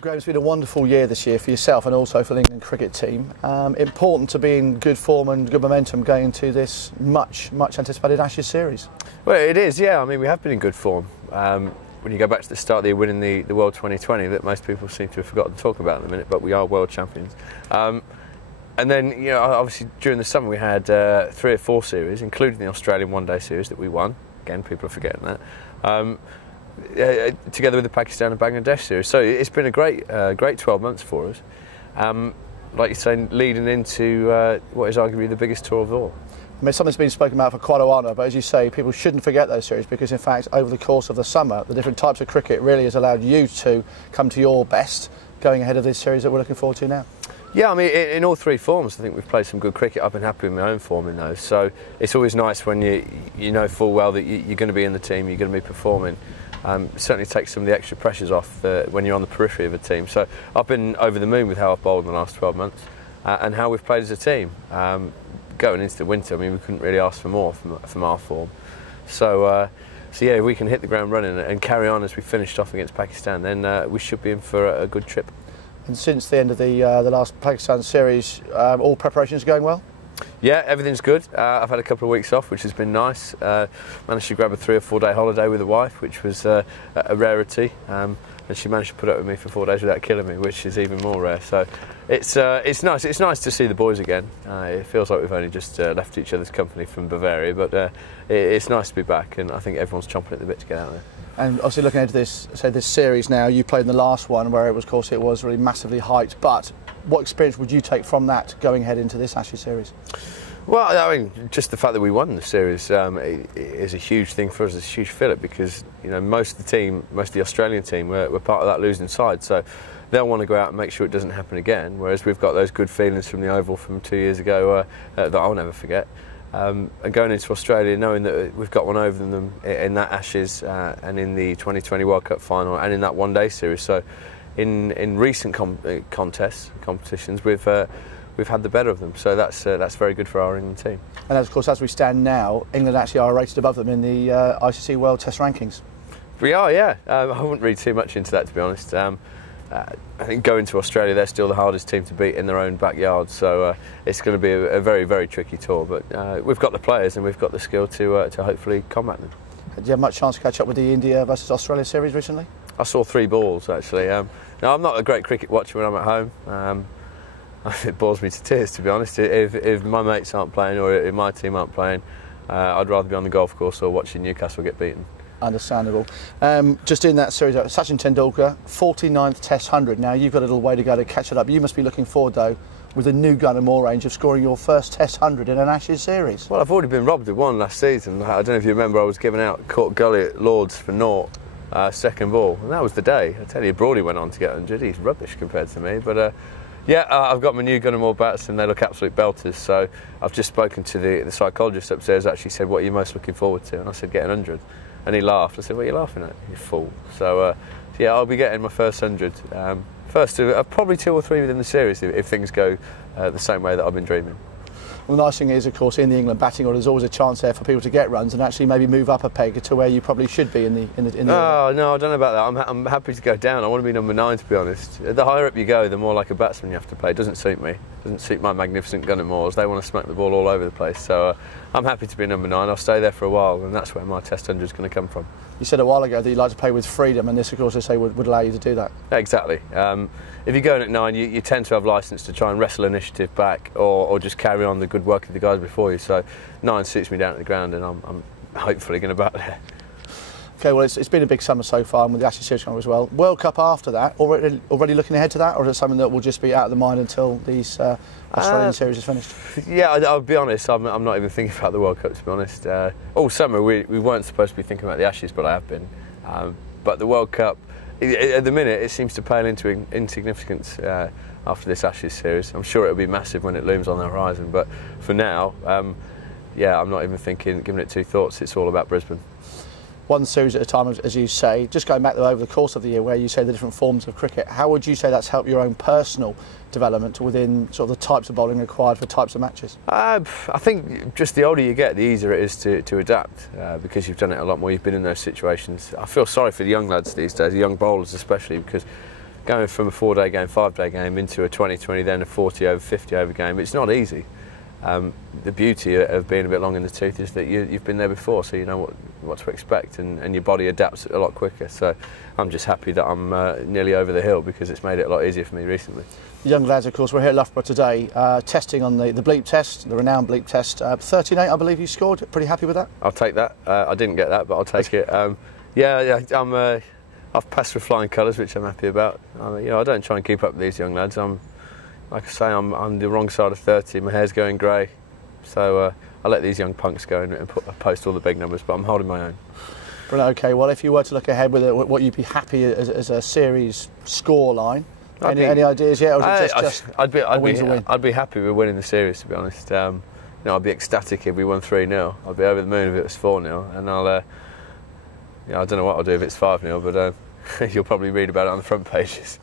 Graeme, it's been a wonderful year this year for yourself and also for the England cricket team. Important to be in good form and good momentum going into this much anticipated Ashes series. Well, it is, yeah. I mean, we have been in good form. When you go back to the start of the year, winning the World 2020, that most people seem to have forgotten to talk about in a minute, but we are world champions. And then, you know, obviously during the summer we had 3 or 4 series, including the Australian one-day series that we won. Again, people are forgetting that. Together with the Pakistan and Bangladesh series. So it's been a great 12 months for us. Like you're saying, leading into what is arguably the biggest tour of all. I mean, something's been spoken about for quite a while now, but as you say, people shouldn't forget those series because, in fact, over the course of the summer, the different types of cricket really has allowed you to come to your best going ahead of this series that we're looking forward to now. Yeah, I mean, in all 3 forms, I think we've played some good cricket. I've been happy with my own form in those. So it's always nice when you know full well that you're going to be in the team, you're going to be performing. Certainly takes some of the extra pressures off when you're on the periphery of a team. So I've been over the moon with how I've bowled in the last 12 months and how we've played as a team. Going into the winter, I mean, we couldn't really ask for more from our form. So yeah, if we can hit the ground running and carry on as we finished off against Pakistan, then we should be in for a good trip. And since the end of the last Pakistan series, all preparations are going well? Yeah, everything's good. I've had a couple of weeks off, which has been nice. Managed to grab a 3 or 4 day holiday with the wife, which was a rarity. And she managed to put up with me for 4 days without killing me, which is even more rare. So it's nice. It's nice to see the boys again. It feels like we've only just left each other's company from Bavaria, but it's nice to be back, and I think everyone's chomping at the bit to get out there. And obviously looking into this series now, you played in the last one where of course it was really massively hyped, but what experience would you take from that going ahead into this Ashes series? Well, I mean, just the fact that we won the series is a huge thing for us. It's a huge fillip because, you know, most of the Australian team were part of that losing side, so they'll want to go out and make sure it doesn't happen again, whereas we've got those good feelings from the Oval from 2 years ago that I'll never forget. And going into Australia, knowing that we've got one over them in that Ashes and in the 2020 World Cup final and in that one-day series. So in recent competitions, we've had the better of them. So that's very good for our England team. And of course, as we stand now, England actually are rated above them in the ICC World Test rankings. We are, yeah. I wouldn't read too much into that, to be honest. I think going to Australia, they're still the hardest team to beat in their own backyard, so it's going to be a very, very tricky tour. But we've got the players and we've got the skill to hopefully combat them. Did you have much chance to catch up with the India versus Australia series recently? I saw 3 balls actually. Now I'm not a great cricket watcher when I'm at home. It bores me to tears, to be honest. If my mates aren't playing or if my team aren't playing, I'd rather be on the golf course or watching Newcastle get beaten. Understandable. Just in that series, Sachin Tendulkar, 49th Test 100. Now you've got a little way to go to catch it up. You must be looking forward though, with the new Gunn and Moore range, of scoring your first Test 100 in an Ashes series. Well, I've already been robbed of one last season. I don't know if you remember, I was giving out Court Gully at Lords for naught, second ball, and that was the day. I tell you, Broadie went on to get 100. He's rubbish compared to me, but yeah, I've got my new Gunn and Moore bats and they look absolute belters. So I've just spoken to the psychologist upstairs. Actually said, what are you most looking forward to? And I said, getting 100. And he laughed. I said, what are you laughing at, you fool? So yeah, I'll be getting my first 100. First two, probably 2 or 3 within the series if things go the same way that I've been dreaming. Well, the nice thing is, of course, in the England batting order, there's always a chance there for people to get runs and actually maybe move up a peg to where you probably should be in the Oh, no, I don't know about that. I'm happy to go down. I want to be number 9, to be honest. The higher up you go, the more like a batsman you have to play. It doesn't suit me. It doesn't suit my magnificent Gunn and Moores. They want to smack the ball all over the place. So I'm happy to be number 9. I'll stay there for a while, and that's where my Test 100 is going to come from. You said a while ago that you like to play with freedom, and this, of course, they say would allow you to do that. Exactly. If you're going at 9, you tend to have licence to try and wrestle initiative back or just carry on the good work of the guys before you. So 9 suits me down at the ground, and I'm hopefully going to bat there. Okay, well, it's been a big summer so far, and with the Ashes series coming as well. World Cup after that, already looking ahead to that, or is it something that will just be out of the mind until these Australian series is finished? Yeah, I'll be honest, I'm not even thinking about the World Cup, to be honest. All summer we weren't supposed to be thinking about the Ashes, but I have been. But the World Cup, at the minute, it seems to pale into insignificance after this Ashes series. I'm sure it'll be massive when it looms on the horizon, but for now, yeah, I'm not even giving it 2 thoughts. It's all about Brisbane. One series at a time, as you say. Just going back though, over the course of the year, where you say the different forms of cricket, how would you say that's helped your own personal development within sort of the types of bowling required for types of matches? I think just the older you get, the easier it is to adapt because you've done it a lot more. You've been in those situations. I feel sorry for the young lads these days, the young bowlers especially, because going from a 4-day game, 5-day game into a 20-20, then a 40 over 50 over game, it's not easy. The beauty of being a bit long in the tooth is that you've been there before, so you know what to expect, and your body adapts a lot quicker. So I'm just happy that I'm nearly over the hill, because it's made it a lot easier for me recently. The young lads, of course, we're here at Loughborough today, testing on the bleep test, the renowned bleep test. 13.8, I believe you scored. Pretty happy with that? I'll take that. I didn't get that, but I'll take it. I've passed with flying colours, which I'm happy about. I don't try and keep up with these young lads. Like I say, I'm the wrong side of 30. My hair's going grey, so I let these young punks go and post all the big numbers. But I'm holding my own. Brilliant. Okay. Well, if you were to look ahead with it, what you'd be happy as a series score line? Any ideas yet, or just I'd be happy with winning the series, to be honest. I'd be ecstatic if we won 3-0. I'd be over the moon if it was 4-0, and I don't know what I'll do if it's 5-0, but you'll probably read about it on the front pages.